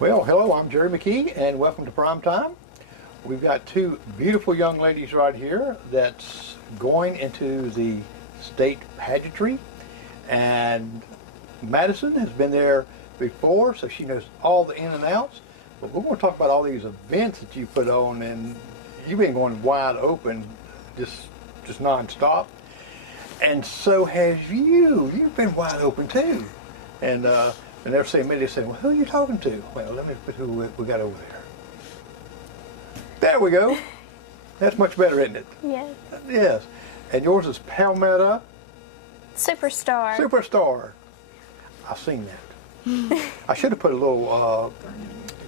Well, hello, I'm Jerry McKee, and welcome to Prime Time. We've got two beautiful young ladies right here that's going into the state pageantry, and Madyson has been there before, so she knows all the in and outs. But we're going to talk about all these events that you put on, and you've been going wide open, just non-stop. And so has you. You've been wide open too. And they're saying, they say, well, who are you talking to? Well, let me put who we got over there. There we go. That's much better, isn't it? Yes. Yes. And yours is Palmetto Superstar. Superstar. I've seen that. I should have put a little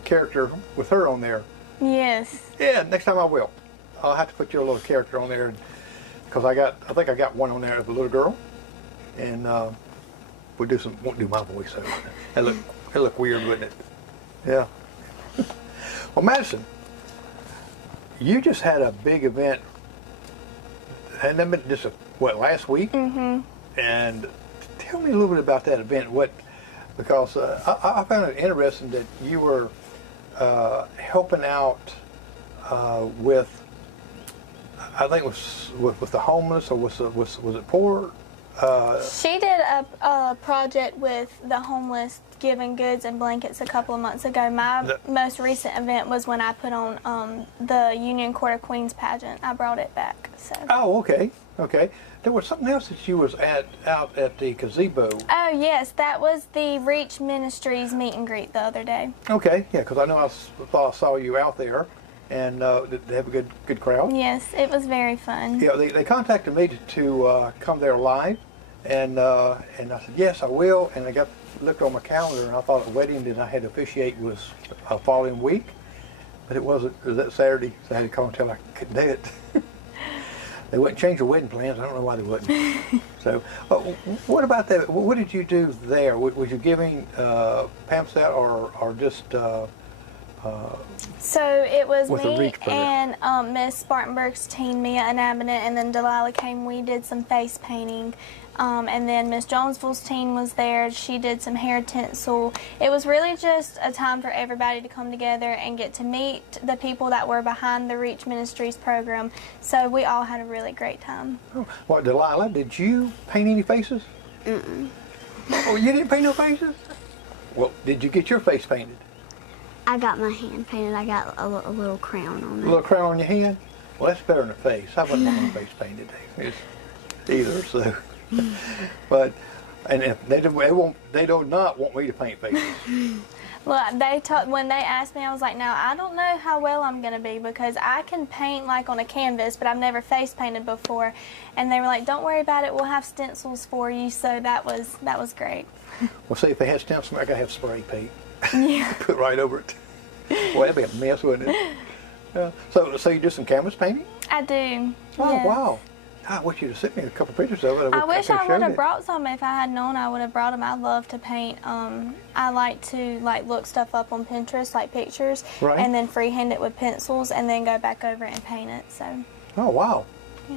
character with her on there. Yes. Yeah, next time I will. I'll have to put your little character on there, because I think I got one on there of a little girl, and won't do my voice. So it look weird, wouldn't it? Yeah. Well, Madyson, you just had a big event. Hadn't that been just last week? Mm-hmm. And tell me a little bit about that event. Because I found it interesting that you were helping out with, I think it was with the homeless, or was it poor? She did a project with the homeless, giving goods and blankets a couple of months ago. My most recent event was when I put on the Union Court of Queens pageant. I brought it back. So. Oh, okay. There was something else that you was out at the gazebo. Oh, yes, that was the Reach Ministries meet and greet the other day. Okay, yeah, because I know I thought I saw you out there, and they have a good crowd. Yes, it was very fun. Yeah, they contacted me to come there live, and I said yes, I will. And I looked on my calendar, and I thought the wedding that I had to officiate was a following week, but it wasn't. It was that Saturday, so I had to call and tell I couldn't do it. They wouldn't change the wedding plans. I don't know why they wouldn't. So, what about that? What did you do there? Was you giving pamphlets out, or just? So it was me and Miss Spartanburg's teen, Mia and Abinant, and then Delilah came. We did some face painting. And then Miss Jonesville's teen was there. She did some hair tinsel. It was really just a time for everybody to come together and get to meet the people that were behind the Reach Ministries program. So we all had a really great time. Oh, well, Delilah, did you paint any faces? Mm-mm. Oh, you didn't paint no faces? Well, did you get your face painted? I got my hand painted. I got a little crown on it. A little crown on your hand? Well, that's better than the face. I wouldn't want my face painted either, so. But and if they do not want me to paint faces. Well, when they asked me, I was like, now I don't know how well I'm gonna be, because I can paint like on a canvas, but I've never face painted before. And they were like, don't worry about it, we'll have stencils for you. So that was great. Well, see, if they had stencils, I gotta have spray paint. Yeah. Put right over it. Well, that'd be a mess, wouldn't it? So you do some canvas painting? I do. Oh, yes. Wow. I wish you'd have sent me a couple pictures of it. I wish I would have brought some. If I had known, I would have brought them. I love to paint. I like to look stuff up on Pinterest, like pictures, right, and then freehand it with pencils, and then go back over and paint it. So. Oh wow.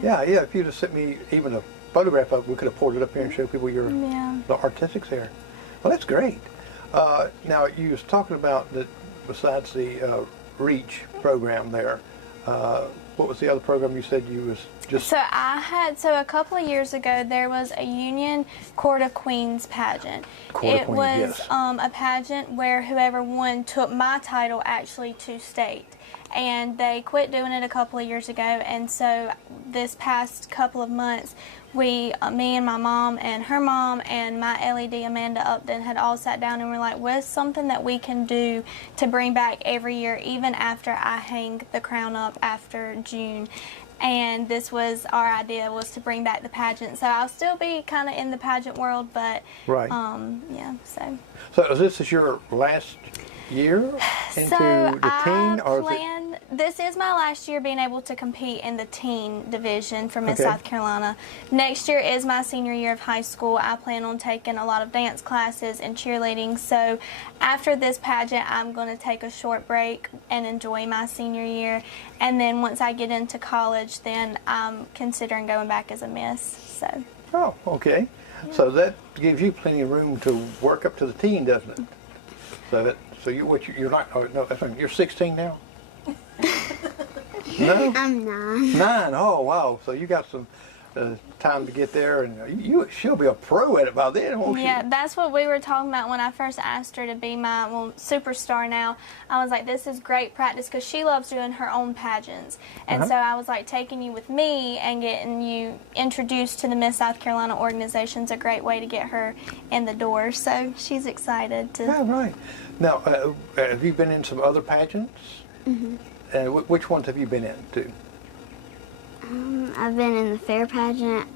Yeah. If you'd have sent me even a photograph of it, we could have pulled it up here and showed people the artistics there. Well, that's great. Now you was talking about that. Besides the Reach program there. What was the other program you said you was just? So a couple of years ago, there was a Union Court of Queens pageant. It was a pageant where whoever won took my title actually to state. And they quit doing it a couple of years ago, and so this past couple of months, me and my mom and her mom and my LED Amanda Upton had all sat down and were like, what's something that we can do to bring back every year, even after I hang the crown up after June? And this was our idea, was to bring back the pageant. So I'll still be kind of in the pageant world, but right. Yeah. So this is your last year into the teen, or this is my last year being able to compete in the teen division for Miss South Carolina. Next year is my senior year of high school. I plan on taking a lot of dance classes and cheerleading. So after this pageant, I'm going to take a short break and enjoy my senior year. And then once I get into college, then I'm considering going back as a Miss. So. Oh, okay. Yeah. So that gives you plenty of room to work up to the teen, doesn't it? of it. So you're not, oh, no, that's right, you're 16 now? No? I'm 9. 9, oh wow. So you got some time to get there, and she'll be a pro at it by then, won't she? Yeah, that's what we were talking about when I first asked her to be my superstar now. I was like, this is great practice because she loves doing her own pageants. And so I was like, taking you with me and getting you introduced to the Miss South Carolina organization is a great way to get her in the door. So she's excited to. Yeah, right. Now, have you been in some other pageants? Which ones have you been in, too? I've been in the fair pageant.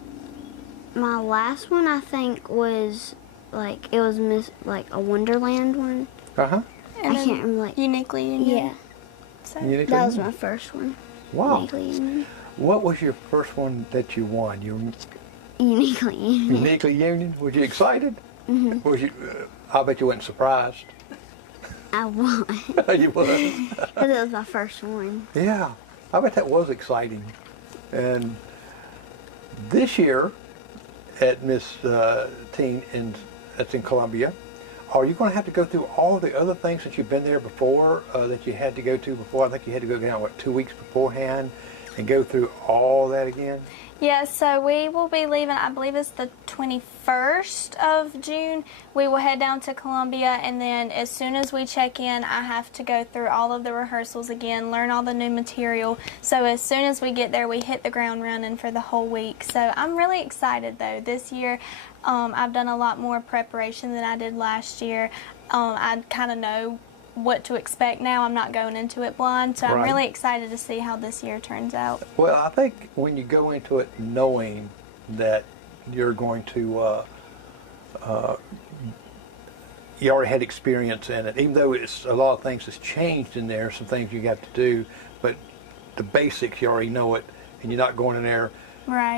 My last one, I think, was it was a Wonderland one. Uh-huh. I can't remember. Uniquely Union. Yeah. So Uniquely that was Union? my first one. Wow. Uniquely Union. What was your first one that you won? Uniquely Union. Uniquely Union? Was you excited? Was you? I bet you weren't surprised. I won. You was. Because it was my first one. Yeah, I bet that was exciting. And this year at Miss Teen that's in Columbia, are you going to have to go through all the other things that you've been there before that you had to go to before? I think you had to go down 2 weeks beforehand and go through all that again. Yeah, so we will be leaving, I believe it's the 21st of June. We will head down to Columbia, and then as soon as we check in, I have to go through all of the rehearsals again, learn all the new material. So as soon as we get there, we hit the ground running for the whole week. So I'm really excited, though. This year, I've done a lot more preparation than I did last year. I kind of know what to expect now. I'm not going into it blind, so I'm really excited to see how this year turns out. Well, I think when you go into it knowing that you're going to, you already had experience in it, even though it's a lot of things that's changed in there, some things you got to do, but the basics, you already know it, and you're not going in there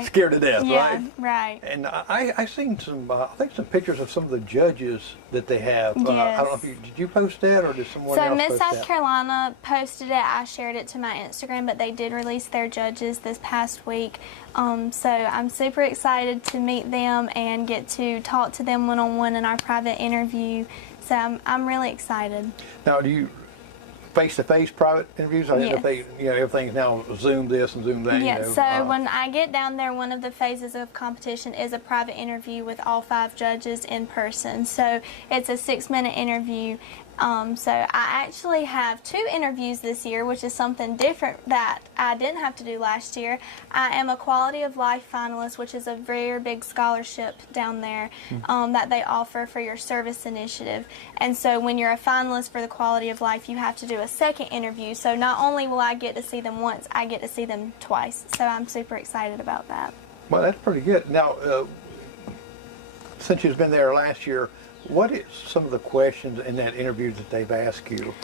scared to death, right? Right. And I seen some, I think some pictures of some of the judges that they have. Yes. I don't know if did you post that or did someone else So post Miss that? South Carolina posted it. I shared it to my Instagram, but they did release their judges this past week. So I'm super excited to meet them and get to talk to them one-on-one in our private interview. So I'm really excited. Now, do you face-to-face private interviews? I didn't know if they, everything's now Zoom this and Zoom that. Yeah, so when I get down there, one of the phases of competition is a private interview with all 5 judges in person. So it's a 6-minute interview. So I actually have 2 interviews this year, which is something different that I didn't have to do last year. I am a Quality of Life finalist, which is a very big scholarship down there that they offer for your service initiative. And so when you're a finalist for the Quality of Life, you have to do a second interview. So not only will I get to see them once, I get to see them twice. So I'm super excited about that. Well, that's pretty good. Now, since you've been there last year, what is some of the questions in that interview that they've asked you?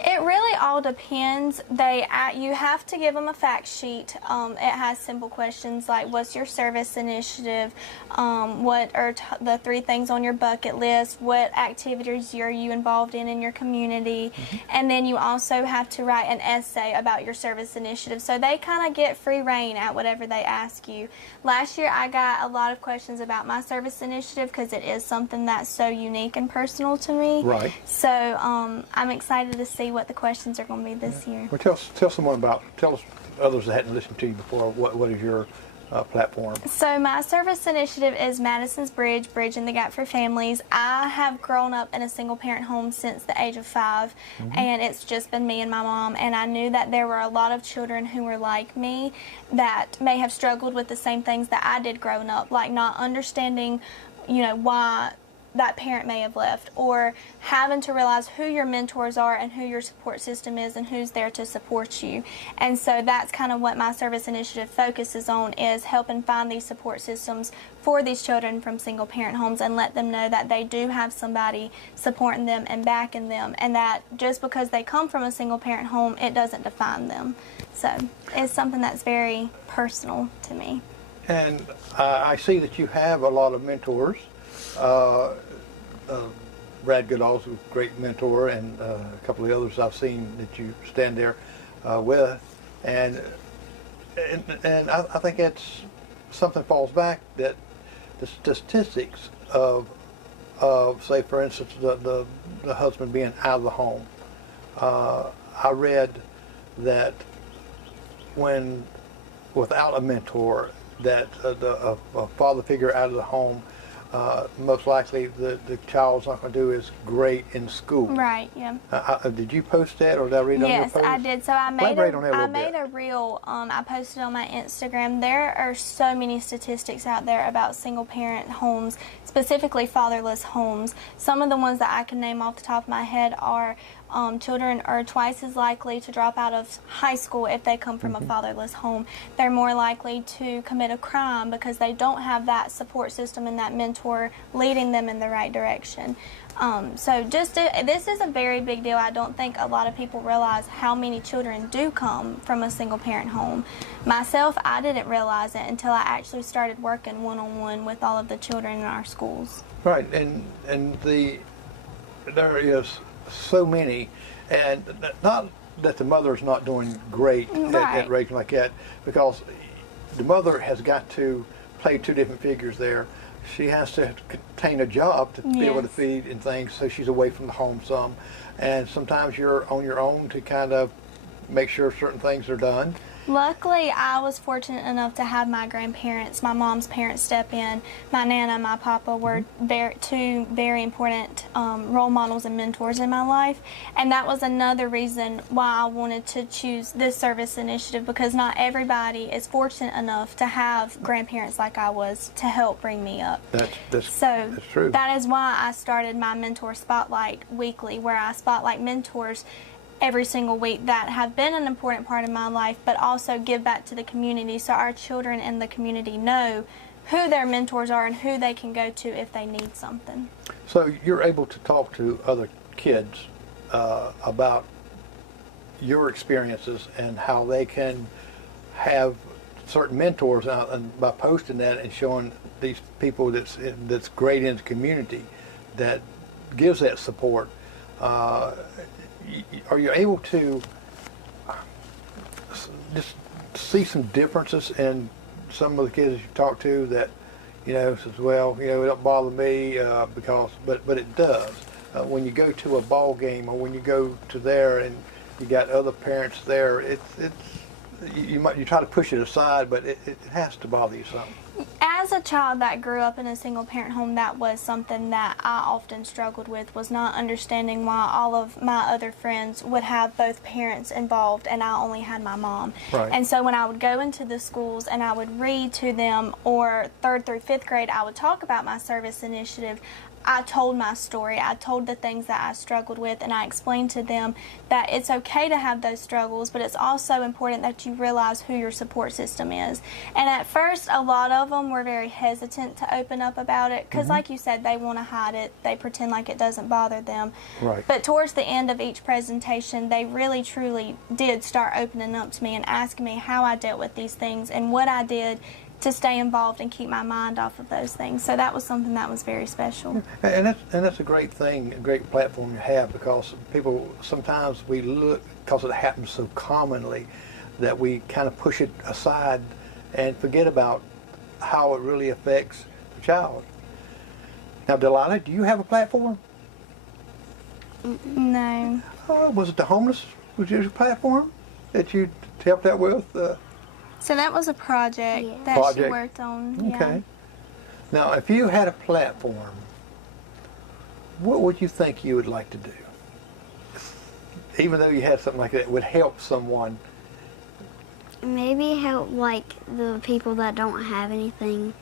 It really all depends. You have to give them a fact sheet. It has simple questions like, what's your service initiative? What are the 3 things on your bucket list? What activities are you involved in your community? And then you also have to write an essay about your service initiative. So they kind of get free reign at whatever they ask you. Last year I got a lot of questions about my service initiative because it is something that's so unique and personal to me. Right. So I'm excited to see what the questions are going to be this year. Well, tell someone about, tell us others that hadn't listened to you before, what is your platform? So my service initiative is Madyson's Bridging the Gap for Families. I have grown up in a single parent home since the age of 5, and it's just been me and my mom, and I knew that there were a lot of children who were like me that may have struggled with the same things that I did growing up, like not understanding, why that parent may have left, or having to realize who your mentors are and who your support system is and who's there to support you. And so that's kind of what my service initiative focuses on, is helping find these support systems for these children from single parent homes and let them know that they do have somebody supporting them and backing them, and that just because they come from a single parent home, it doesn't define them. So it's something that's very personal to me. And I see that you have a lot of mentors. Brad Goodall's a great mentor, and a couple of others I've seen that you stand there with, and I think it's something falls back that the statistics of of, say, for instance, the husband being out of the home. I read that when without a mentor, that a father figure out of the home, most likely the child's not going to do as great in school. Right, yeah. Did you post that, or did I read on your post? Yes, I did. So I made a reel. I posted on my Instagram. There are so many statistics out there about single-parent homes, specifically fatherless homes. Some of the ones that I can name off the top of my head are children are twice as likely to drop out of high school if they come from a fatherless home. They're more likely to commit a crime because they don't have that support system and that mentor leading them in the right direction. This is a very big deal. I don't think a lot of people realize how many children do come from a single parent home. Myself, I didn't realize it until I actually started working one-on-one with all of the children in our schools. Right, and there is so many, and not that the mother's not doing great at raising like that, because the mother has got to play two different figures there. She has to contain a job to be able to feed and things, so she's away from the home some, and sometimes you're on your own to kind of make sure certain things are done. Luckily, I was fortunate enough to have my grandparents, my mom's parents, step in. My Nana, my Papa were two very important role models and mentors in my life. And that was another reason why I wanted to choose this service initiative, because not everybody is fortunate enough to have grandparents like I was to help bring me up. That's true. That is why I started my Mentor Spotlight weekly, where I spotlight mentors every single week that have been an important part of my life, but also give back to the community so our children in the community know who their mentors are and who they can go to if they need something. So you're able to talk to other kids about your experiences and how they can have certain mentors, and by posting that and showing these people that's great in the community that gives that support. Are you able to just see some differences in some of the kids you talk to that, says, well, it don't bother me but it does. When you go to a ball game or when you go to there and you got other parents there, you try to push it aside, but it has to bother you some. As a child that grew up in a single parent home, that was something that I often struggled with, was not understanding why all of my other friends would have both parents involved and I only had my mom. Right. And so when I would go into the schools and I would read to them, or 3rd through 5th grade, I would talk about my service initiative. I told my story. I told the things that I struggled with, and I explained to them that it's okay to have those struggles, but it's also important that you realize who your support system is. And at first, a lot of them were very hesitant to open up about it because, like you said, they want to hide it. They pretend like it doesn't bother them. Right. But towards the end of each presentation, they really, truly did start opening up to me and asking me how I dealt with these things and what I did to stay involved and keep my mind off of those things. So that was something that was very special. And that's a great thing, a great platform you have, because people, sometimes we look, because it happens so commonly, that we kind of push it aside and forget about how it really affects the child. Now, Delilah, do you have a platform? No. Was it the homeless, was your platform that you helped out with? So that was a project that she worked on. Okay. Yeah. Now, if you had a platform, what would you think you would like to do? Even though you had something like that would help someone. Maybe help like the people that don't have anything,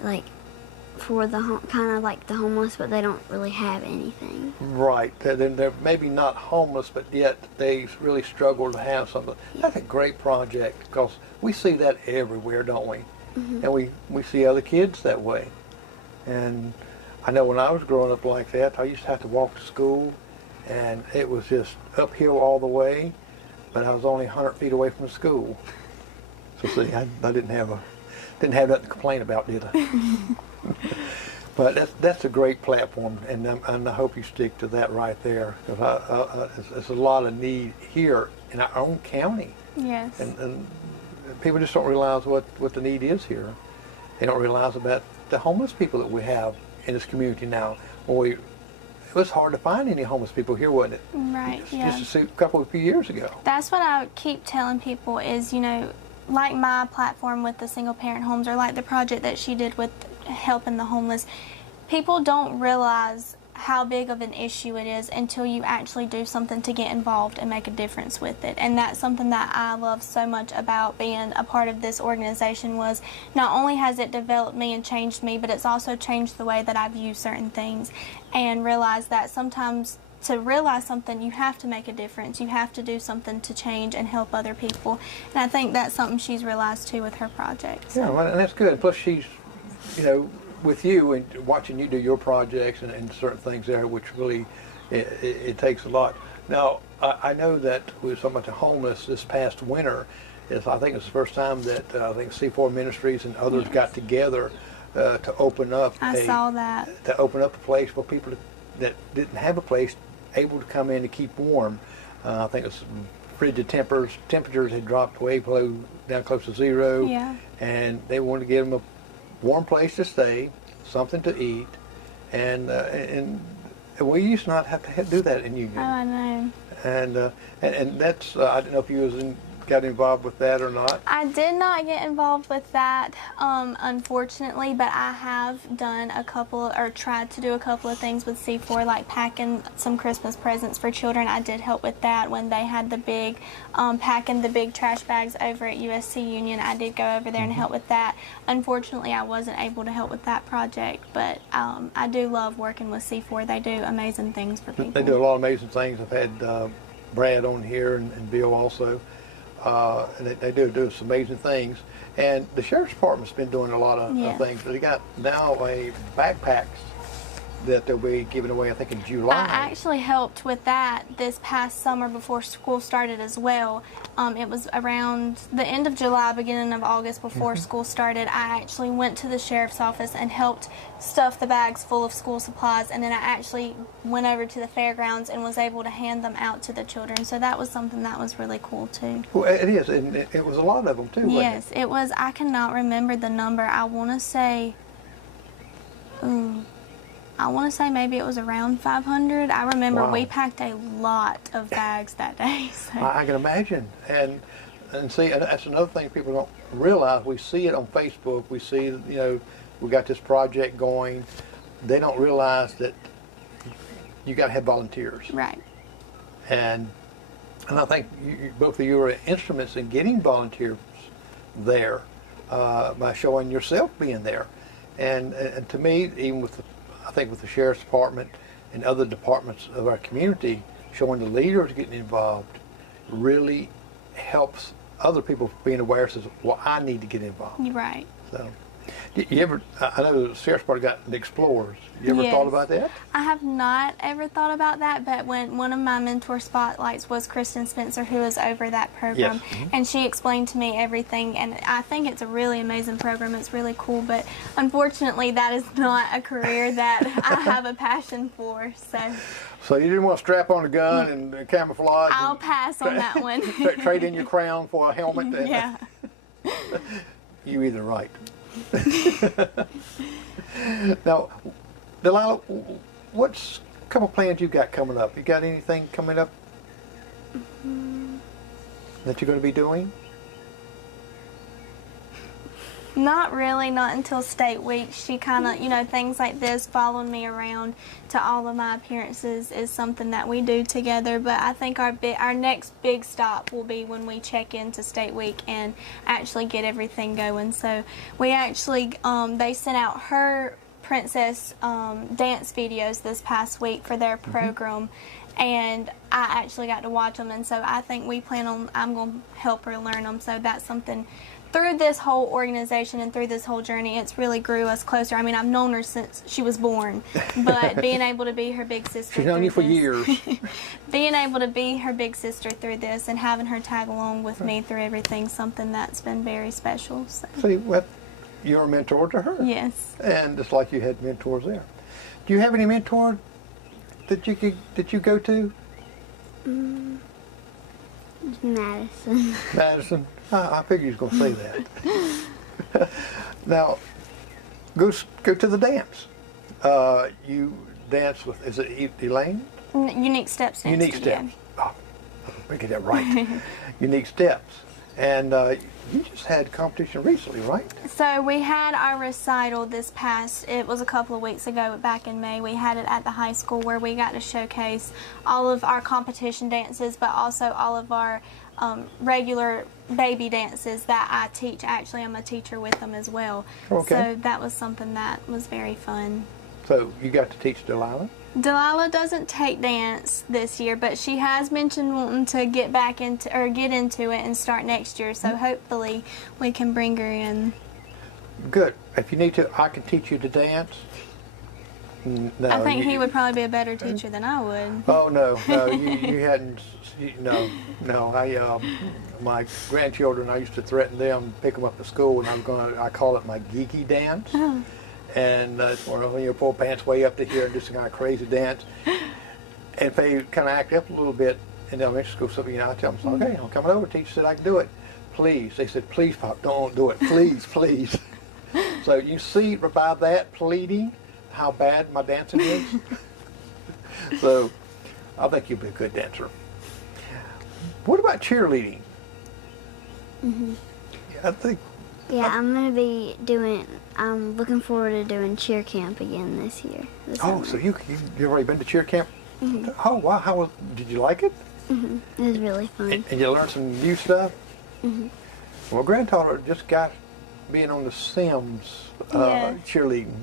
like for the kind of like the homeless, but they don't really have anything. Right. They're maybe not homeless, but yet they really struggle to have something. That's a great project, because we see that everywhere, don't we? And we see other kids that way. And I know when I was growing up like that, I used to have to walk to school, and it was just uphill all the way, but I was only 100 feet away from the school. So see, I didn't have nothing to complain about, did I? But that's a great platform, and I hope you stick to that right there, because there's a lot of need here in our own county. Yes. And people just don't realize what the need is here. They don't realize about the homeless people that we have in this community now. It was hard to find any homeless people here, wasn't it? Right, Just a couple of few years ago. That's what I keep telling people is, you know, like my platform with the single parent homes, or like the project that she did with helping the homeless, people don't realize how big of an issue it is until you actually do something to get involved and make a difference with it. And that's something that I love so much about being a part of this organization, was not only has it developed me and changed me, but it's also changed the way that I view certain things, and realize that sometimes to realize something, you have to make a difference. You have to do something to change and help other people. And I think that's something she's realized too with her project. So. Yeah, well, and that's good. Plus she's, you know, with you and watching you do your projects and certain things there, which really, it takes a lot. Now, I know that we were talking about the homeless this past winter. I think it's the first time that I think C4 Ministries and others got together to open up. I saw that. To open up a place for people that didn't have a place, able to come in to keep warm. I think it was frigid temperatures had dropped way below, down close to zero. Yeah. And they wanted to give them a warm place to stay, something to eat, and we used to not have to do that in Union. Oh, I know. And that's I don't know if you got involved with that or not. I did not get involved with that, unfortunately, but I have done tried to do a couple of things with C4, like packing some Christmas presents for children. I did help with that when they had the big, packing the big trash bags over at USC Union. I did go over there and help with that. Unfortunately, I wasn't able to help with that project, but I do love working with C4. They do amazing things for people. They do a lot of amazing things. I've had Brad on here and Bill also. And they do some amazing things, and the Sheriff's Department's been doing a lot of things. But they got now backpacks that they'll be giving away, I think, in July. I actually helped with that this past summer before school started as well. It was around the end of July, beginning of August, before school started. I actually went to the sheriff's office and helped stuff the bags full of school supplies, and then I actually went over to the fairgrounds and was able to hand them out to the children. So that was something that was really cool too. Well, it is, and it was a lot of them too, wasn't it? Yes, it was. I cannot remember the number. I want to say maybe it was around 500. I remember we packed a lot of bags that day. So. I can imagine. And see, that's another thing people don't realize. We see it on Facebook. We see, you know, we got this project going. They don't realize that you got to have volunteers. Right. And I think both of you are instruments in getting volunteers there by showing yourself being there. And to me, even with I think with the Sheriff's Department and other departments of our community, showing the leaders getting involved really helps other people being aware of, well, I need to get involved. You're right. So, you ever, I know the Sheriff's Department got the Explorers. You ever thought about that? I have not ever thought about that, but when one of my mentor spotlights was Kristen Spencer, who was over that program, and she explained to me everything, and I think it's a really amazing program. It's really cool, but unfortunately that is not a career that I have a passion for. So you didn't want to strap on a gun and camouflage? I'll pass on that one. Trade in your crown for a helmet? Yeah. You either right. Now, Delilah, what's a couple plans you got coming up? You got anything coming up that you're going to be doing? Not really, not until state week. She kind of, you know, things like this, following me around to all of my appearances is something that we do together. But I think our next big stop will be when we check into state week and actually get everything going. So we actually, they sent out her princess dance videos this past week for their program. And I actually got to watch them, and so I think we plan on, I'm going to help her learn them. So that's something, through this whole organization and through this whole journey, it's really grew us closer. I mean, I've known her since she was born, but being able to be her big sister. She's known you for years. Being able to be her big sister through this and having her tag along with me through everything, something that's been very special. So. See, well, you're a mentor to her. Yes. And just like you had mentors there. Do you have any mentors that you go to? Madyson. Madyson. I figured you was going to say that. Now, go to the dance. You dance with, is it Elaine? Unique Steps. Unique Steps. Oh, let me get that right. Unique Steps. And you just had competition recently, right? So we had our recital it was a couple of weeks ago, back in May. We had it at the high school where we got to showcase all of our competition dances, but also all of our regular baby dances that I teach. Actually, I'm a teacher with them as well. Okay. So that was something that was very fun. So you got to teach Delilah? Delilah doesn't take dance this year, but she has mentioned wanting to get into it and start next year. So hopefully we can bring her in. Good. If you need to, I can teach you to dance. No, I think he would probably be a better teacher than I would. Oh no, you hadn't. No. My grandchildren, I used to threaten them, pick them up to school, and I call it my geeky dance. And that's where you pull pants way up to here and do some kind of crazy dance. And if they kind of act up a little bit in elementary school, so I tell them, okay, I'm coming over. Teacher said I can do it. Please. They said, please, Pop, don't do it. Please, please. So you see by that pleading how bad my dancing is. So I think you'll be a good dancer. What about cheerleading? I think. Yeah, I'm looking forward to doing cheer camp again this year. Oh, so you've already been to cheer camp? Oh, wow. Did you like it? It was really fun. And you learned some new stuff? Well, granddaughter just got being on the Sims cheerleading.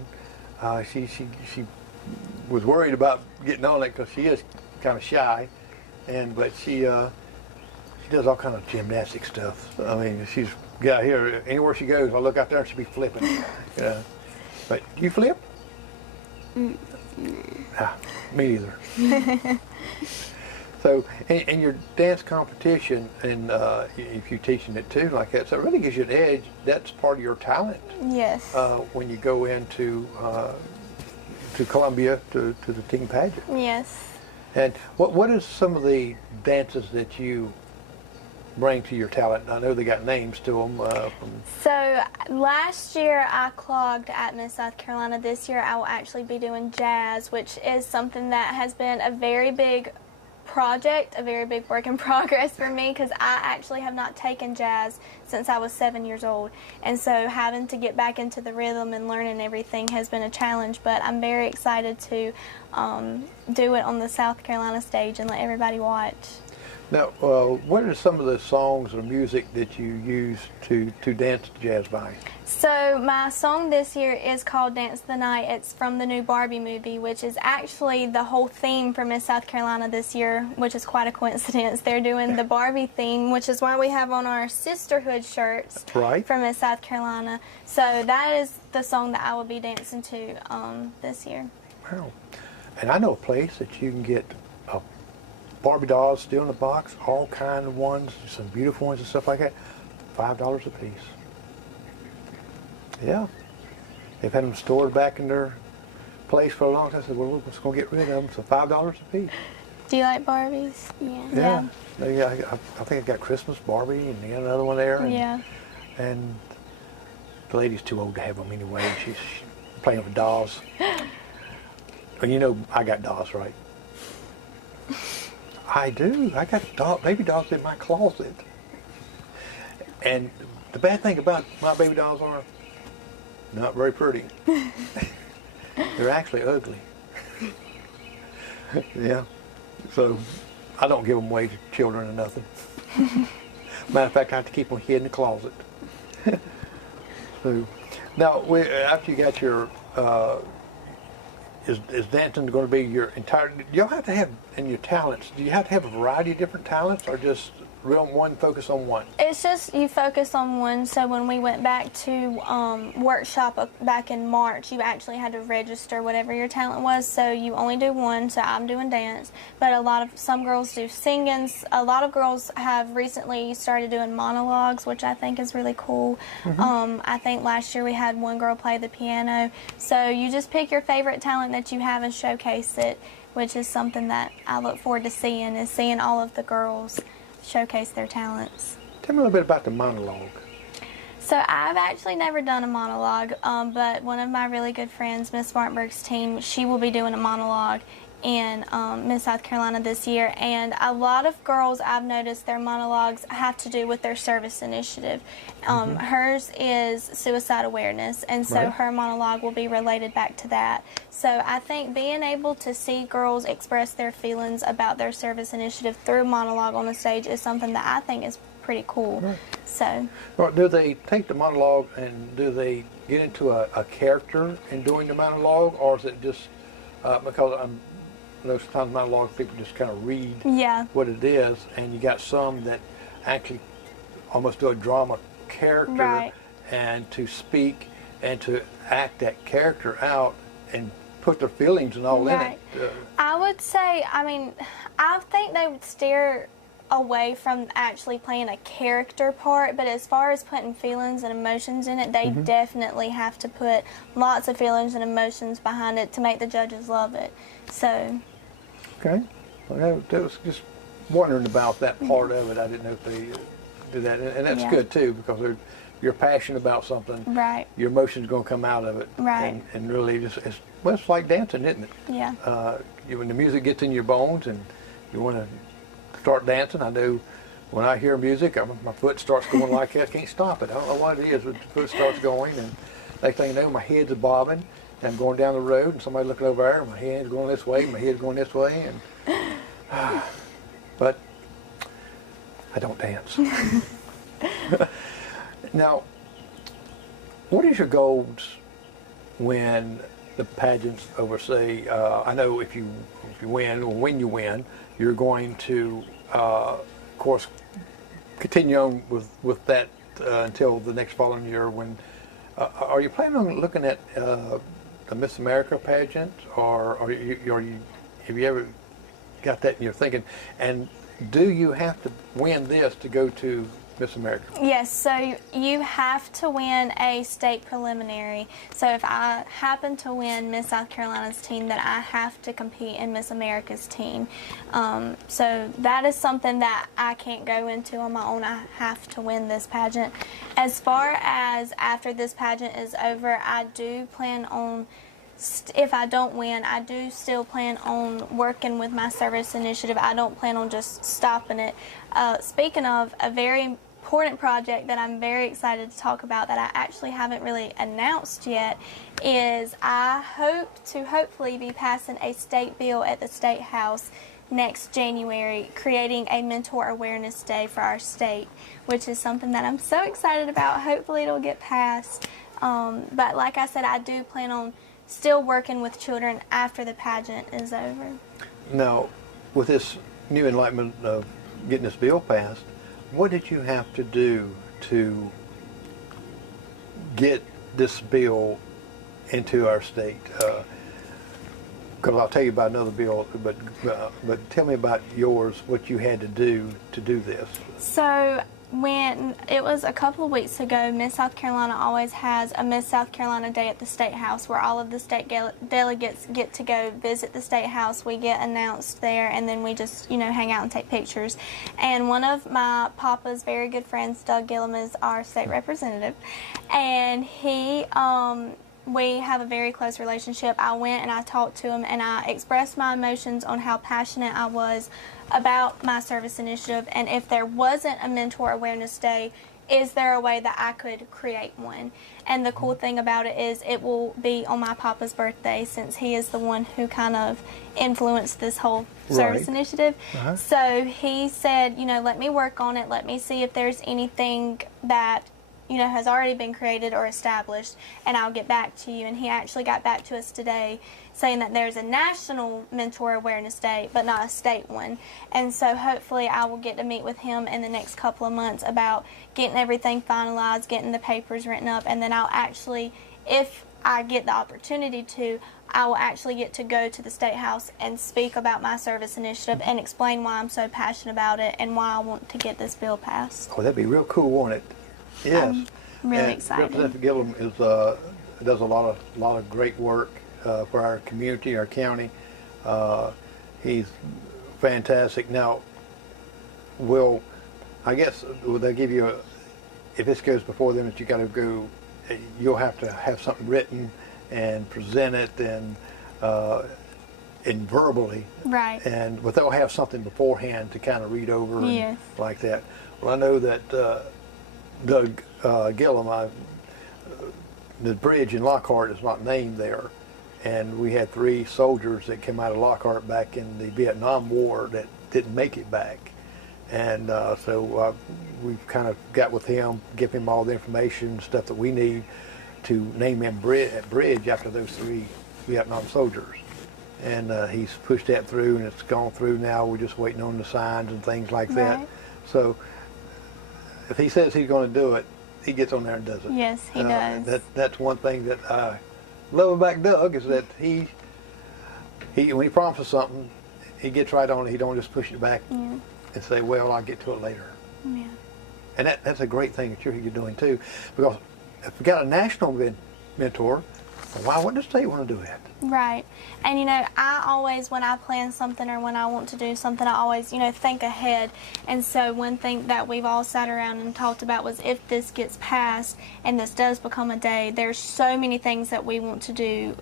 She was worried about getting on it because she is kind of shy, but she does all kind of gymnastic stuff. I mean, she's got here anywhere she goes. I look out there and she'll be flipping. But do you flip? Me neither. So, and your dance competition, and if you're teaching it too like that, so it really gives you an edge. That's part of your talent. Yes. When you go into to Columbia to the teen pageant. Yes. And what is some of the dances that you bring to your talent? I know they got names to them. So last year I clogged at Miss South Carolina. This year I will actually be doing jazz, which is something that has been a very big project, a very big work in progress for me, because I actually have not taken jazz since I was 7 years old, and so having to get back into the rhythm and learning everything has been a challenge, but I'm very excited to do it on the South Carolina stage and let everybody watch. Now, what are some of the songs or music that you use to dance jazz by? So my song this year is called Dance the Night. It's from the new Barbie movie, which is actually the whole theme for Miss South Carolina this year, which is quite a coincidence. They're doing the Barbie theme, which is why we have on our sisterhood shirts. That's right. From Miss South Carolina. So that is the song that I will be dancing to this year. Wow. And I know a place that you can get Barbie dolls still in the box, all kind of ones, some beautiful ones and stuff like that, $5 a piece. Yeah. They've had them stored back in their place for a long time. I said, well, we're just going to get rid of them, so $5 a piece. Do you like Barbies? Yeah. I think I got Christmas Barbie, and they got another one there. And, and the lady's too old to have them anyway. She's playing with dolls. And you know, I got dolls, right? I do. I got baby dolls in my closet. And the bad thing about my baby dolls are not very pretty. They're actually ugly. Yeah. So I don't give them away to children or nothing. Matter of fact, I have to keep them hid in the closet. So now, after you got your is dancing going to be your entire? Do y'all have to have in your talents? Do you have to have a variety of different talents, or just focus on one? It's just you focus on one. So when we went back to workshop back in March, you actually had to register whatever your talent was. So you only do one. So I'm doing dance, but some girls do singing. A lot of girls have recently started doing monologues, which I think is really cool. I think last year we had one girl play the piano. So you just pick your favorite talent that you have and showcase it, which is something that I look forward to seeing all of the girls showcase their talents. Tell me a little bit about the monologue. So I've actually never done a monologue, but one of my really good friends, Miss Smartberg's team, she will be doing a monologue in Miss South Carolina this year, and a lot of girls I've noticed their monologues have to do with their service initiative. Hers is suicide awareness, and so her monologue will be related back to that. So I think being able to see girls express their feelings about their service initiative through monologue on the stage is something that I think is pretty cool. So, well, do they take the monologue and do they get into a character in doing the monologue, or is it just because most times monologue people just kind of read what it is, and you got some that actually almost do a drama character and to speak and to act that character out and put their feelings and all in it. I would say, I mean, I think they would steer away from actually playing a character part, but as far as putting feelings and emotions in it, they definitely have to put lots of feelings and emotions behind it to make the judges love it. So. Okay. Well, that was just wondering about that part of it. I didn't know if they do that, and that's good too, because you're passionate about something. Your emotions going to come out of it. And really, it's like dancing, isn't it? Yeah. When the music gets in your bones and you want to start dancing, I know when I hear music, my foot starts going like that. I can't stop it. I don't know what it is, but the foot starts going, and next thing you know, my head's bobbing. And I'm going down the road, and somebody looking over there, and my hand's going this way, my head's going this way, and but I don't dance. Now, what is your goals when the pageant's over? Say, I know if you win, or when you win, you're going to, of course, continue on with that until the next following year. When are you planning on looking at the Miss America pageant, or have you ever got that in your thinking? And do you have to win this to go to Miss America? Yes, so you have to win a state preliminary. So if I happen to win Miss South Carolina's team, then I have to compete in Miss America's team. So that is something that I can't go into on my own. I have to win this pageant. As far as after this pageant is over, I do plan on, if I don't win, I do still plan on working with my service initiative. I don't plan on just stopping it. Speaking of, a very important project that I'm very excited to talk about that I actually haven't really announced yet is I hope to hopefully be passing a state bill at the State House next January, creating a Mentor Awareness Day for our state, which is something that I'm so excited about. Hopefully it'll get passed. But like I said, I do plan on still working with children after the pageant is over. Now, with this new enlightenment of getting this bill passed, what did you have to do to get this bill into our state? Because I'll tell you about another bill, but tell me about yours, what you had to do this. So when it was a couple of weeks ago, Miss South Carolina always has a Miss South Carolina Day at the State House where all of the state delegates get to go visit the State House. We get announced there, and then we just, hang out and take pictures. And one of my papa's very good friends, Doug Gillum, is our state representative, and we have a very close relationship. I went and I talked to him, and I expressed my emotions on how passionate I was about my service initiative, and if there wasn't a Mentor Awareness Day, is there a way that I could create one? And the cool thing about it is it will be on my papa's birthday, since he is the one who kind of influenced this whole service initiative. So he said, let me work on it, let me see if there's anything that has already been created or established, and I'll get back to you. And he actually got back to us today saying that there's a National Mentor Awareness Day, but not a state one. And so hopefully I will get to meet with him in the next couple of months about getting everything finalized, getting the papers written up, and then I'll actually, if I get the opportunity to, I will actually get to go to the State House and speak about my service initiative and explain why I'm so passionate about it and why I want to get this bill passed. Oh, that'd be real cool, wouldn't it? Yes. I'm really excited. Representative Gillum does a lot of great work for our community, our county. He's fantastic. Now, will they give you if this goes before them, that you got to go, you'll have to have something written and present it and verbally. Right. But they'll have something beforehand to kind of read over Yes. like that. Well, I know that Doug Gillum, the bridge in Lockhart is not named there. And we had 3 soldiers that came out of Lockhart back in the Vietnam War that didn't make it back. And so we've kind of got with him, give him all the information, stuff that we need to name him bridge after those 3 Vietnam soldiers. And he's pushed that through, and it's gone through now. We're just waiting on the signs and things like that. Right. So if he says he's going to do it, he gets on there and does it. Yes, he does. That's one thing that I love about Doug, is that he when he promises something, he gets right on it. He don't just push it back and say, well, I'll get to it later. Yeah. And that's a great thing that you're doing too, because if we got a national mentor, why wouldn't the state want to do that? Right. And, I always, when I plan something or when I want to do something, I always, think ahead. And so one thing that we've all sat around and talked about was, if this gets passed and this does become a day, there's so many things that we want to do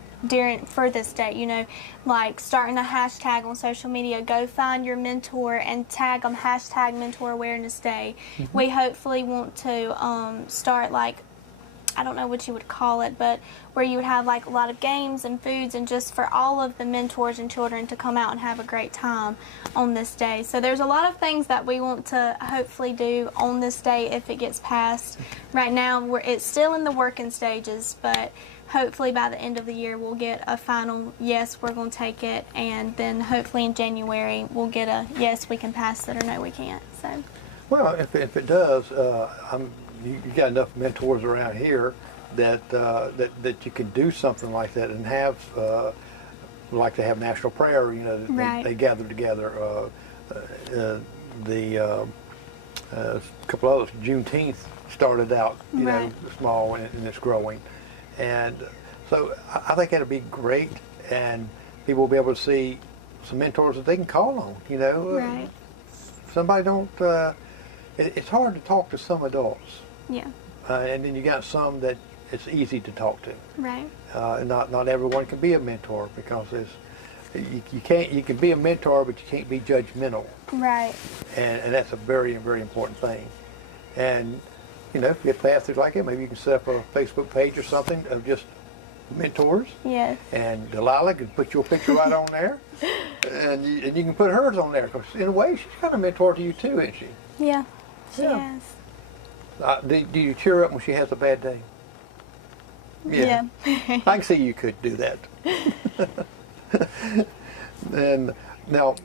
for this day, like starting a hashtag on social media. Go find your mentor and tag them, hashtag Mentor Awareness Day. Mm-hmm. We hopefully want to start, like, I don't know what you would call it, but where you would have like a lot of games and foods, and just for all of the mentors and children to come out and have a great time on this day. So there's a lot of things that we want to hopefully do on this day if it gets passed. Right now it's still in the working stages, but hopefully by the end of the year we'll get a final yes, we're going to take it, and then hopefully in January we'll get a yes, we can pass it, or no, we can't. So, well, if it does, you got enough mentors around here that you can do something like that and have like they have national prayer. Right. They gather together. The couple others, Juneteenth started out right. small, and it's growing, and so I think that'll be great, and people will be able to see some mentors that they can call on. Right. Somebody don't. It's hard to talk to some adults. Yeah. And then you got some that it's easy to talk to. Right. Not everyone can be a mentor, because you can be a mentor, but you can't be judgmental. Right. And that's a very, very important thing. And if you get past it like it, maybe you can set up a Facebook page or something of just mentors. Yes. And Delilah can put your picture right on there, and you can put hers on there, because in a way she's kind of a mentor to you too, isn't she? Yeah. She Yeah. is. Do you cheer her up when she has a bad day? Yeah. I can see you could do that. And now,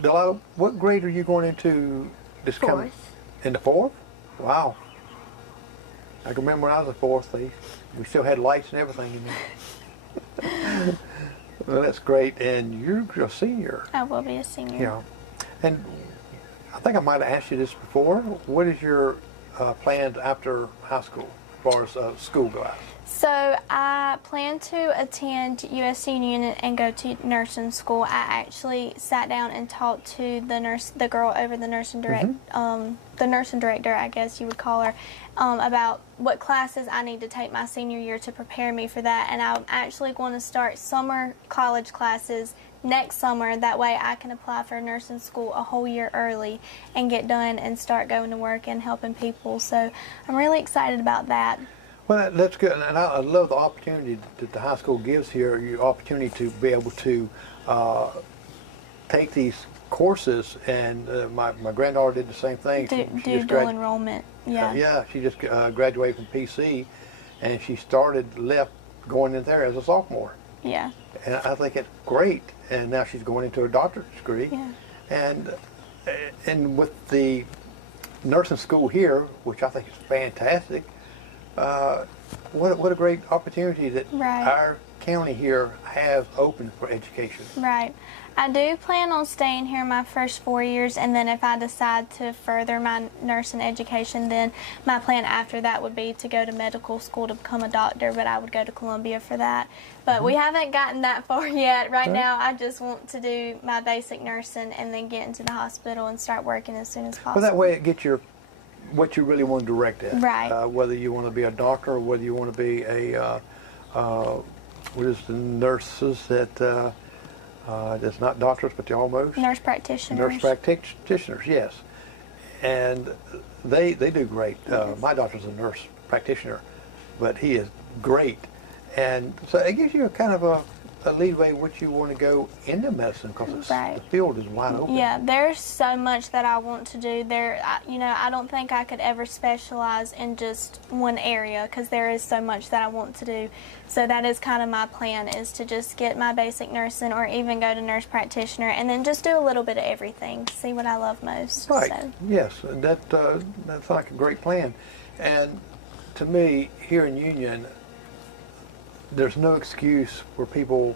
Delilah, what grade are you going into this coming? 4th. In the 4th? Wow. I can remember when I was a 4th. We still had lights and everything in there. Well, that's great. And you're a senior. I will be a senior. Yeah. And I think I might have asked you this before. What is your plans after high school, as far as school goes? So I plan to attend USC Union and go to nursing school. I actually sat down and talked to the girl over the nursing director, I guess you would call her, about what classes I need to take my senior year to prepare me for that. And I'm actually going to start summer college classes next summer. That way I can apply for nursing school a whole year early and get done and start going to work and helping people. So I'm really excited about that. Well, that's good, and I love the opportunity that the high school gives here, your opportunity to be able to take these courses, and my granddaughter did the same thing. Do dual enrollment, yeah. Yeah, she just graduated from PC, and she left going in there as a sophomore. Yeah. And I think it's great, and now she's going into a doctorate degree. Yeah. And with the nursing school here, which I think is fantastic, what a great opportunity that right. our county here has open for education. Right. I do plan on staying here my first 4 years, and then if I decide to further my nursing education, then my plan after that would be to go to medical school to become a doctor, but I would go to Columbia for that. But we haven't gotten that far yet. Right now I just want to do my basic nursing and then get into the hospital and start working as soon as possible. Well, that way it gets your what you really want to direct at. Right. Whether you want to be a doctor or whether you want to be a, what is the nurses that, that's not doctors, but they almost? Nurse practitioners. Nurse practitioners, yes. And they do great. My doctor's a nurse practitioner, but he is great. And so it gives you a kind of a leadway what you want to go into medicine, because the field is wide open. Yeah, there's so much that I want to do. I don't think I could ever specialize in just one area, because there is so much that I want to do. So that is kind of my plan, is to just get my basic nursing or even go to nurse practitioner and then just do a little bit of everything, see what I love most. Right, so. Yes, that's like a great plan. And to me, here in Union, there's no excuse for people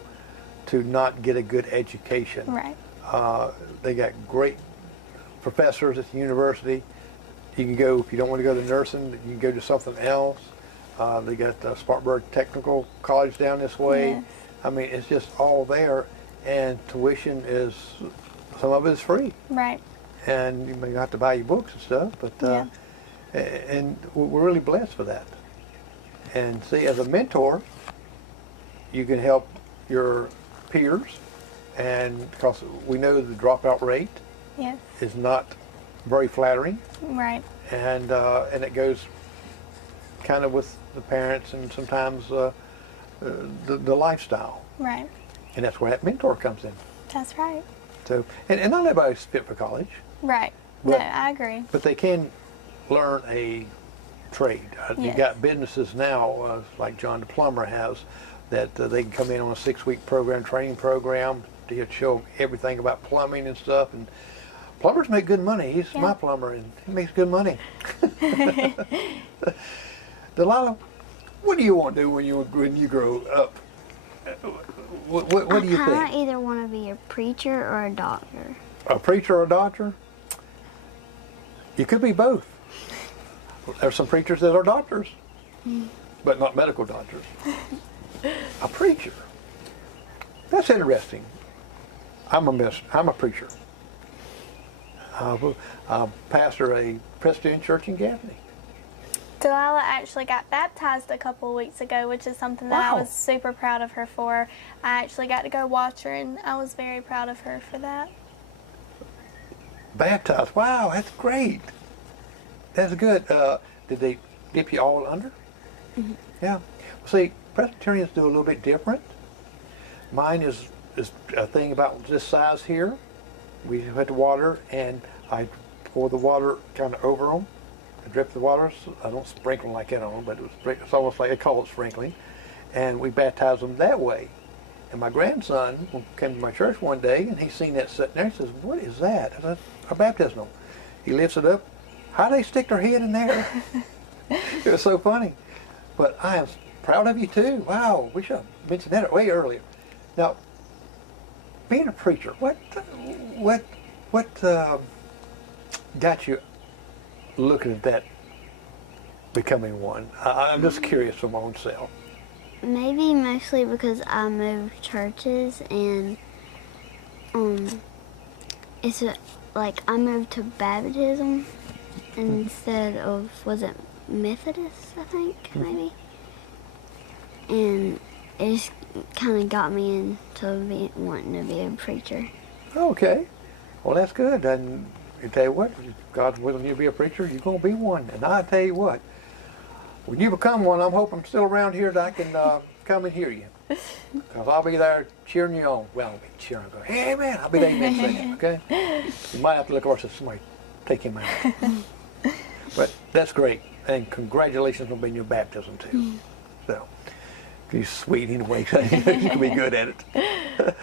to not get a good education. Right. They got great professors at the university. You can go, if you don't want to go to nursing, you can go to something else. They got Spartanburg Technical College down this way. Yes. I mean, it's just all there, and tuition is, some of it is free. Right. And you may have to buy your books and stuff, but and we're really blessed for that. And see, as a mentor, you can help your peers, and because we know the dropout rate is not very flattering. Right. And it goes kind of with the parents and sometimes the lifestyle. Right. And that's where that mentor comes in. That's right. So, and not everybody's fit for college. Right. But, no, I agree. But they can learn a trade. You got businesses now, like John the Plumber has, that they can come in on a 6-week program, training program, to show them everything about plumbing and stuff. And plumbers make good money. He's my plumber, and he makes good money. Delilah, what do you want to do when you grow up? What do you think? I either want to be a preacher or a doctor. A preacher or a doctor? You could be both. There's some preachers that are doctors, but not medical doctors. A preacher. That's interesting. I'm a preacher. I pastor a Presbyterian church in Gaffney. Delilah actually got baptized a couple of weeks ago, which is something that I was super proud of her for. I actually got to go watch her, and I was very proud of her for that. Baptized. Wow, that's great. That's good. Did they dip you all under? Mm-hmm. Yeah. See, Presbyterians do a little bit different. Mine is a thing about this size here. We put the water, and I pour the water kind of over them. I drip the water. I don't sprinkle like that on them, but it's almost like I call it sprinkling. And we baptize them that way. And my grandson came to my church one day, and he seen that sitting there. He says, "What is that?" I said, "A baptismal." He lifts it up. How do they stick their head in there? It was so funny. But I am proud of you too. Wow, we should have mentioned that way earlier. Now, being a preacher, what got you looking at that, becoming one? I'm just curious for my own self. Maybe mostly because I moved churches, and like I moved to baptism instead of, was it Methodist, I think, maybe? And it just kind of got me into wanting to be a preacher. Okay. Well, that's good. And I tell you what, if God's willing you to be a preacher, you're going to be one. And I tell you what, when you become one, I'm hoping I'm still around here that I can come and hear you. Because I'll be there cheering you on. Well, I'll be cheering. Go, hey, man, I'll be there next second, okay? You might have to look over and say, somebody take him out. But that's great. And congratulations on being your baptism, too. So, he's sweet anyway. You can be good at it.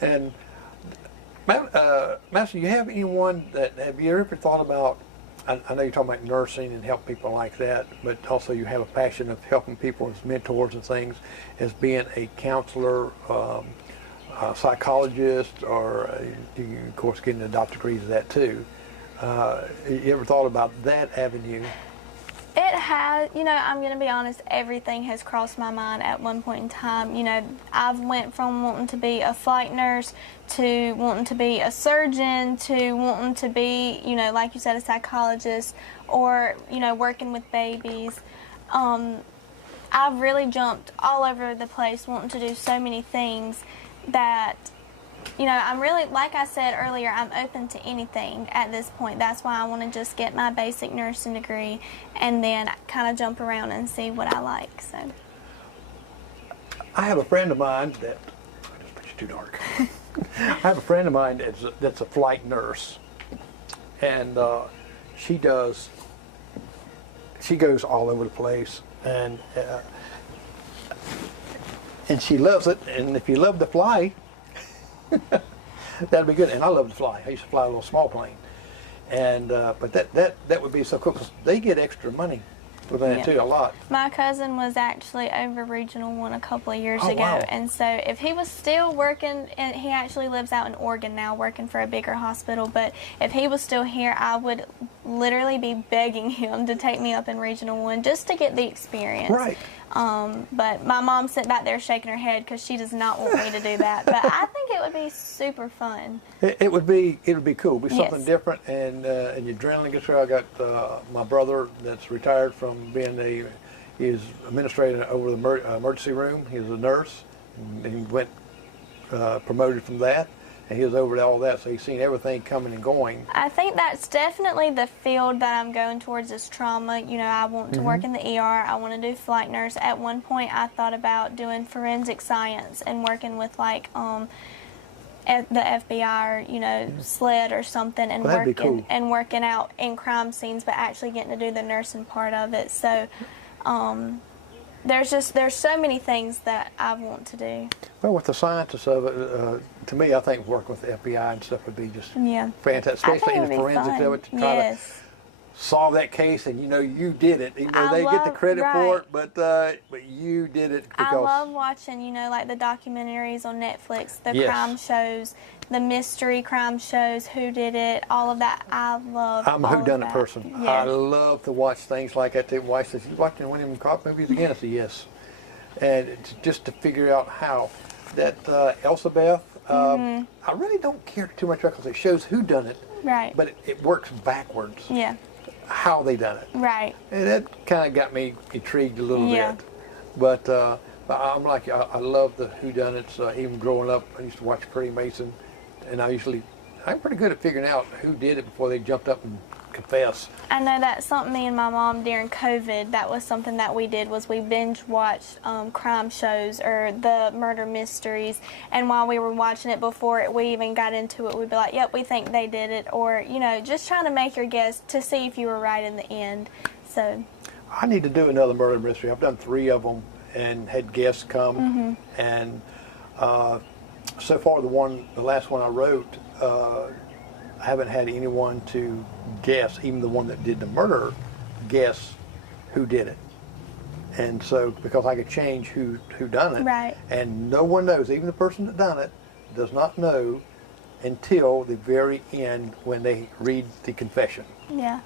And, Master, you have anyone have you ever thought about, I know you're talking about nursing and help people like that, but also you have a passion of helping people as mentors and things, as being a counselor, a psychologist, or you, of course, getting a doctorate degree of that too. You ever thought about that avenue? It has, I'm going to be honest, everything has crossed my mind at one point in time. I've went from wanting to be a flight nurse to wanting to be a surgeon to wanting to be, like you said, a psychologist or, working with babies. I've really jumped all over the place wanting to do so many things that, I'm really, like I said earlier, I'm open to anything at this point. That's why I want to just get my basic nursing degree and then kind of jump around and see what I like. So, I have a friend of mine that, I just put you too dark. I have a friend of mine that's a flight nurse, and she goes all over the place, and she loves it. And if you love to fly, that'd be good. And I love to fly. I used to fly a little small plane, and but that would be so cool because they get extra money for that too, a lot. My cousin was actually over Regional 1 a couple of years ago, wow. And so if he was still working, and he actually lives out in Oregon now, working for a bigger hospital, but if he was still here, I would literally be begging him to take me up in Regional 1 just to get the experience. Right. But my mom's sitting back there shaking her head because she does not want me to do that. But I think it would be super fun. It would be cool. It'd be something Yes. different, and your adrenaline gets there. I got my brother that's retired from being he's administrator over the emergency room. He was a nurse, and he went promoted from that, and he was over all that. So he's seen everything coming and going. I think that's definitely the field that I'm going towards is trauma. I want to work in the ER. I want to do flight nurse. At one point, I thought about doing forensic science and working with like at the FBI or SLED or something, and Well, that'd be cool. working out in crime scenes, but actually getting to do the nursing part of it. So there's so many things that I want to do. Well, with the scientists of it, to me, I think working with the FBI and stuff would be just fantastic, especially in the forensics of it, to try to solve that case, and you did it. Even though they get the credit for it, but you did it because I love watching, like the documentaries on Netflix, the crime shows, the mystery crime shows, who did it, all of that. I love. I'm a whodunit person. Yes. I love to watch things like that. My wife says, "You watching one of them cop movies again?" I say, "Yes." And it's just to figure out how that Elsabeth. I really don't care too much about because it shows who done it. Right. But it works backwards. Yeah. How they done it. Right. And that kind of got me intrigued a little Yeah. bit. But I'm like, I love the whodunits. Even growing up, I used to watch Pretty Mason, and I'm pretty good at figuring out who did it before they jumped up and confess. I know that's something me and my mom during COVID, that was something that we did, was we binge watched crime shows or the murder mysteries, and while we were watching it before we even got into it, we'd be like, yep, we think they did it, or just trying to make your guess to see if you were right in the end. So I need to do another murder mystery. I've done 3 of them and had guests come, and so far the last one I wrote, I haven't had anyone to guess, even the one that did the murder, guess who did it. And so, because I could change who done it, right. And no one knows, even the person that done it does not know until the very end when they read the confession. Yeah.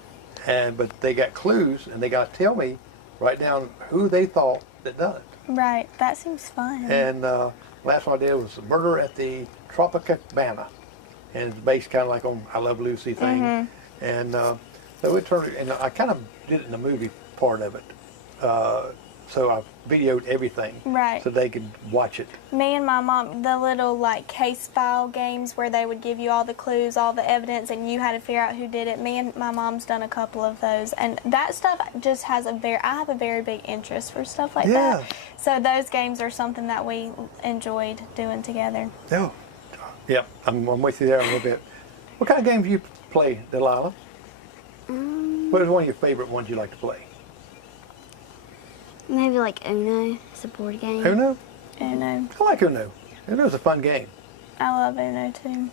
But they got clues, and they got to tell me, write down who they thought that done it. Right. That seems fun. And last one I did was Murder at the Tropicana. And it's based kind of like on I Love Lucy thing. And so it turned, and I kind of did it in the movie part of it. So I videoed everything. Right. So they could watch it. Me and my mom, the little like case file games where they would give you all the clues, all the evidence, and you had to figure out who did it. Me and my mom's done a couple of those, and that stuff just has I have a very big interest for stuff like that. So those games are something that we enjoyed doing together. Oh, yep, I'm with you there a little bit. What kind of games do you play, Delilah? What is one of your favorite ones you like to play? Maybe like Uno, it's a board game. Uno? Uno. I like Uno. Uno's a fun game. I love Uno too.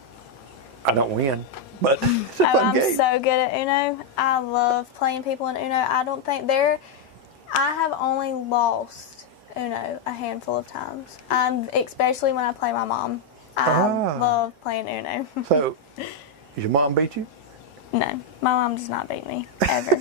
I don't win, but it's a fun I'm game. so good at Uno. I love playing people in Uno. I have only lost Uno a handful of times. Especially when I play my mom. I love playing Uno. So, does your mom beat you? No, my mom does not beat me, ever.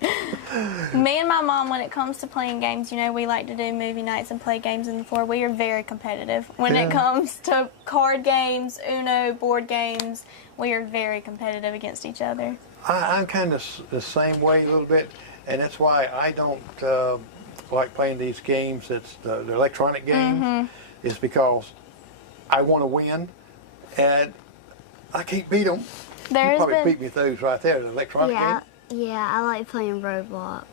Me and my mom, when it comes to playing games, you know, we like to do movie nights and play games on the floor. We are very competitive. When it comes to card games, Uno, board games, we are very competitive against each other. I'm kind of the same way a little bit, and that's why I don't like playing these games. That's the electronic games, is because I want to win, and I can't beat them. You probably beat me with those right there, the electronic games. Yeah, I like playing Roblox.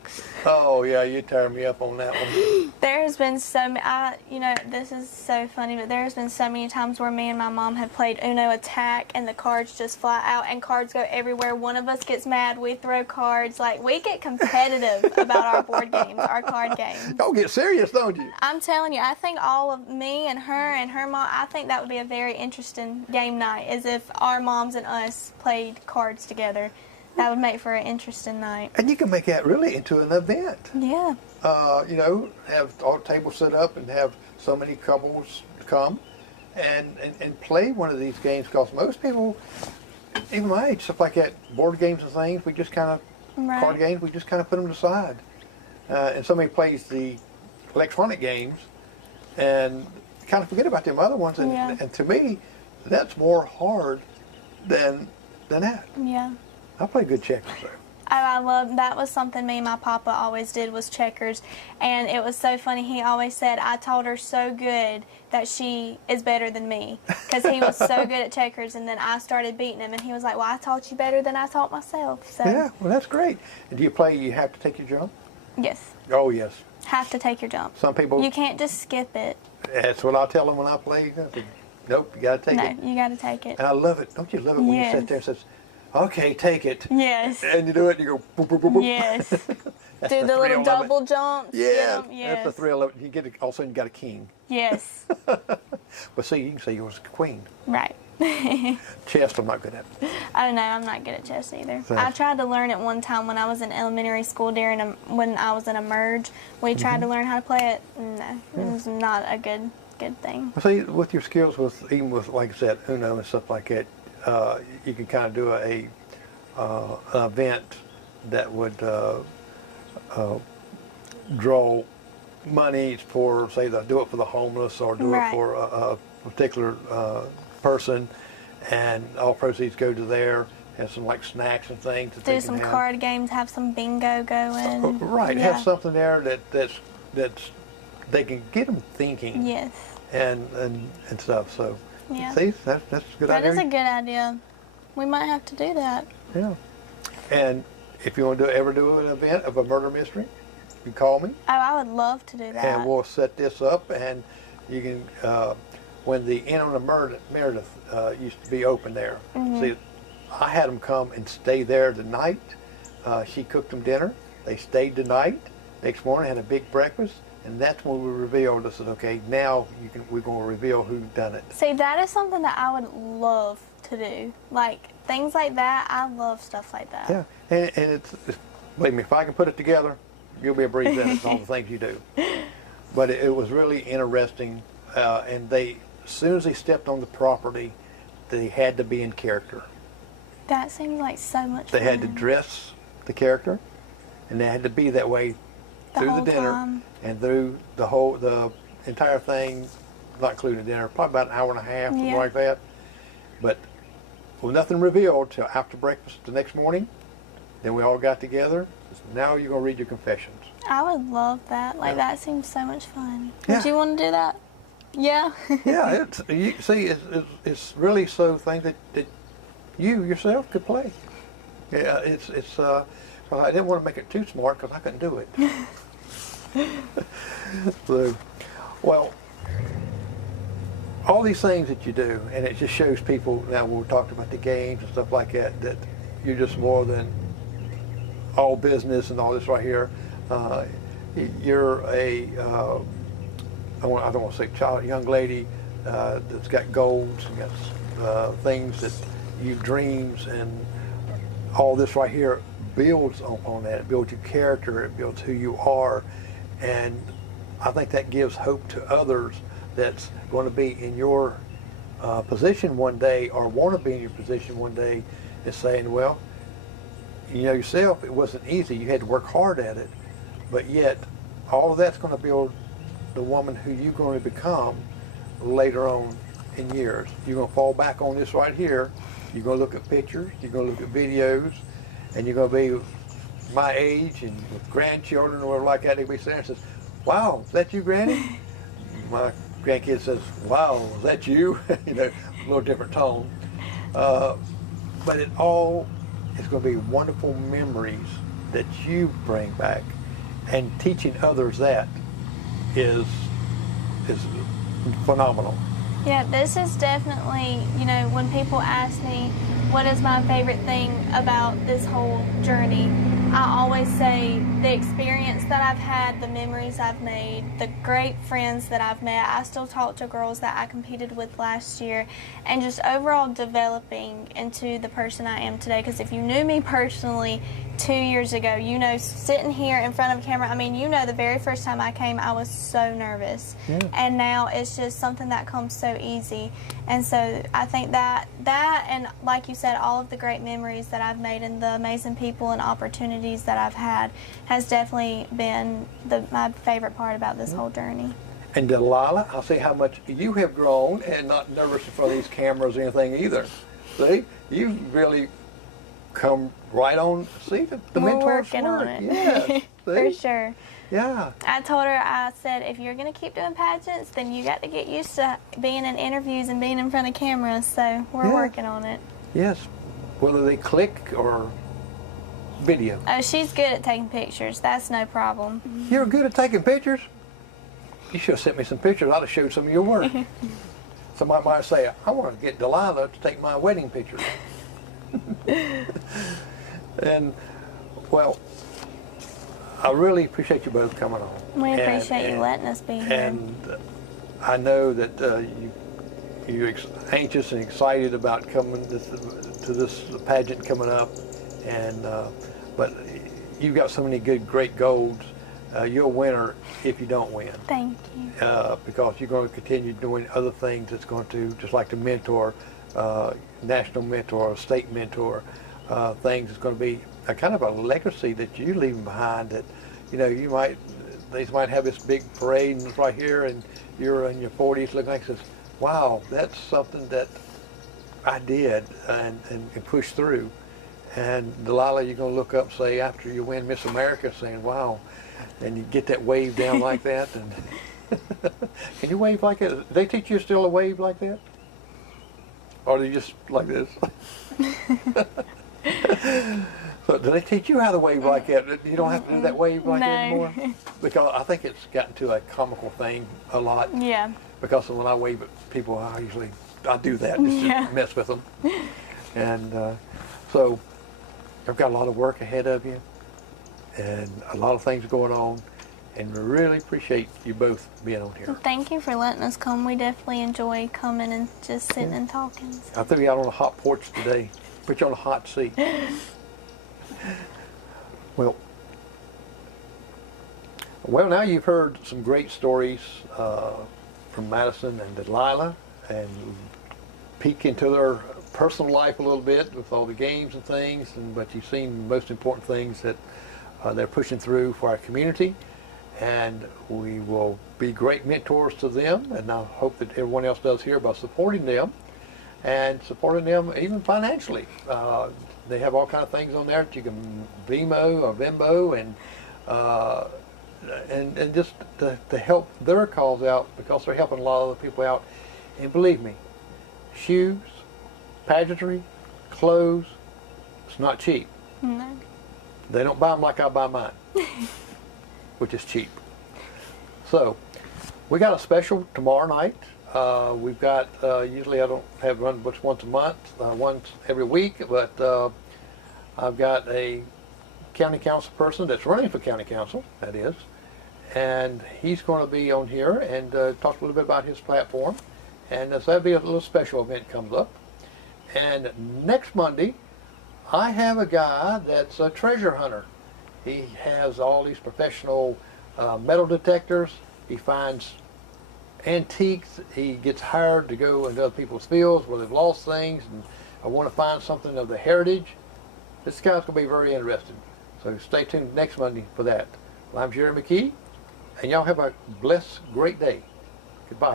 Oh yeah, you tear me up on that one. There's been so many, you know, this is so funny, but there's been so many times where me and my mom have played Uno Attack and the cards just fly out and cards go everywhere. One of us gets mad, we throw cards. Like, we get competitive about our board games, our card games. Y'all get serious, don't you? I'm telling you, I think all of me and her mom, I think that would be a very interesting game night, as if our moms and us played cards together. That would make for an interesting night. And you can make that really into an event. Yeah. You know, have all tables set up and have so many couples come and play one of these games, because most people, even my age, stuff like that, board games and things, we just kind of, card games, we just kind of put them aside. And somebody plays the electronic games and kind of forget about them other ones. And to me, that's more hard than that. Yeah. I play good checkers though. I love, that was something me and my papa always did, was checkers. And it was so funny, he always said, I taught her so good that she is better than me. Because he was so good at checkers, and then I started beating him, and he was like, well, I taught you better than I taught myself. So. Yeah, well that's great. And do you play, you have to take your jump? Yes. Oh yes. Have to take your jump. Some people. You can't just skip it. That's what I tell them when I play. Nope, you got to take it. No, you got to take it. And I love it. Don't you love it when you sit there and says, okay, take it. Yes. And you do it and you go, boop, boop, boop, boop. Yes. Do the little double jumps. Yeah. Yes. That's the thrill of it. You get it, all of a sudden you got a king. Yes. But see, you can say yours is a queen. Right. Chess, I'm not good at. Oh no, I'm not good at chess either. So. I tried to learn it one time when I was in elementary school when I was in a merge. We tried to learn how to play it. No, it was not a good thing. Well, see, with your skills, even with, like I said, Uno and stuff like that, you can kind of do an event that would draw money for, say, do it for the homeless or do it for a particular person, and all proceeds go to there. Have some like snacks and things. That do some card games. Have some bingo going. Right. Yeah. Have something there that's they can get them thinking. Yes. And stuff. So. Yeah. See, that's a good idea. That is a good idea. We might have to do that. Yeah. And if you want to ever do an event of a murder mystery, you call me. Oh, I would love to do that. And we'll set this up, and you can, when the Inn on the Meredith used to be open there. See, I had them come and stay there the night. She cooked them dinner. They stayed the night. Next morning, had a big breakfast. And that's when we revealed, I said, okay, now we're going to reveal who done it. See, that is something that I would love to do. Like, things like that, I love stuff like that. Yeah, and it's believe me, if I can put it together, you'll be a breeze in it, all the things you do. But it was really interesting, and as soon as they stepped on the property, they had to be in character. That seems like so much fun. They had to dress the character, and they had to be that way through the dinner and through the entire thing, not including the dinner, probably about an hour and a half, something like that. But with nothing revealed till after breakfast the next morning, then we all got together. Now you're going to read your confessions. I would love that. Like, that seems so much fun. Yeah. Would you want to do that? Yeah. Yeah, it's really so things that you yourself could play. Yeah, I didn't want to make it too smart because I couldn't do it. So, well, all these things that you do, and it just shows people, now we talked about the games and stuff like that, that you're just more than all business and all this right here. You're I don't want to say young lady that's got goals and got things that dreams, and all this right here builds on that. It builds your character, it builds who you are, and I think that gives hope to others that's going to be in your position one day, or want to be in your position one day, is saying, well, you know yourself, it wasn't easy. You had to work hard at it, but yet all of that's going to build the woman who you're going to become later on in years. You're going to fall back on this right here. You're going to look at pictures, you're going to look at videos, and you're going to be my age and with grandchildren or whatever like that. They'll be sitting there and says, wow, is that you, Granny? My grandkid says, wow, is that you? You know, a little different tone. But it all is going to be wonderful memories that you bring back. And teaching others that is phenomenal. Yeah, this is definitely, you know, when people ask me what is my favorite thing about this whole journey, I always say the experience that I've had, the memories I've made, the great friends that I've met. I still talk to girls that I competed with last year, and just overall developing into the person I am today. Because if you knew me personally 2 years ago, you know, sitting here in front of a camera, I mean, you know, the very first time I came, I was so nervous. Yeah. And now it's just something that comes so easy. And so I think that and like you said, all of the great memories that I've made and the amazing people and opportunities that I've had has definitely been my favorite part about this whole journey. And Delilah, I'll see how much you have grown and not nervous in front of these cameras or anything either. See, you've really come right on. See, the We're mentors working work. on it. Yes, For sure. Yeah. I told her, I said, if you're going to keep doing pageants, then you got to get used to being in interviews and being in front of cameras. So we're working on it. Yes, whether they click or video. Oh, she's good at taking pictures. That's no problem. You're good at taking pictures? You should have sent me some pictures. I'd have showed some of your work. Somebody might say, I want to get Delilah to take my wedding pictures. And, well, I really appreciate you both coming on. We appreciate you letting us be here. And I know that you're anxious and excited about coming to this pageant coming up. And but you've got so many great goals. You're a winner if you don't win. Thank you. Because you're going to continue doing other things that's going to, just like the mentor, national mentor, state mentor, things that's going to be a kind of a legacy that you're leaving behind. That, you know, they might have this big parade and it's right here, and you're in your 40s looking like this. Wow, that's something that I did and pushed through. And Delilah, you're going to look up, say, after you win Miss America, saying, wow, and you get that wave down like that. And can you wave like that? Do they teach you still a wave like that? Or do you just like this? So do they teach you how to wave like that? You don't have to do that wave like that anymore? Because I think it's gotten to a comical thing a lot. Yeah. Because when I wave at people, I do that just to mess with them. And so I've got a lot of work ahead of you and a lot of things going on, and we really appreciate you both being on here. Well, thank you for letting us come. We definitely enjoy coming and just sitting and talking. So. I threw you out on a hot porch today, put you on a hot seat. Well, now you've heard some great stories from Madyson and Delilah, and peek into their personal life a little bit with all the games and things, but you've seen the most important things that they're pushing through for our community, and we will be great mentors to them, and I hope that everyone else does here by supporting them and supporting them even financially. They have all kinds of things on there that you can Vimo or Venmo, and just to help their cause out, because they're helping a lot of other people out. And believe me, shoes, pageantry, clothes, it's not cheap. No. They don't buy them like I buy mine, which is cheap. So we got a special tomorrow night. We've got, usually I don't have run books once a month, once every week, but I've got a county council person that's running for county council, that is, and he's going to be on here and talk a little bit about his platform, and so that'll be a little special event comes up. And next Monday, I have a guy that's a treasure hunter. He has all these professional metal detectors. He finds antiques. He gets hired to go into other people's fields where they've lost things, and I want to find something of the heritage. This guy's going to be very interesting. So stay tuned next Monday for that. Well, I'm Jerry McKee, and y'all have a blessed, great day. Goodbye.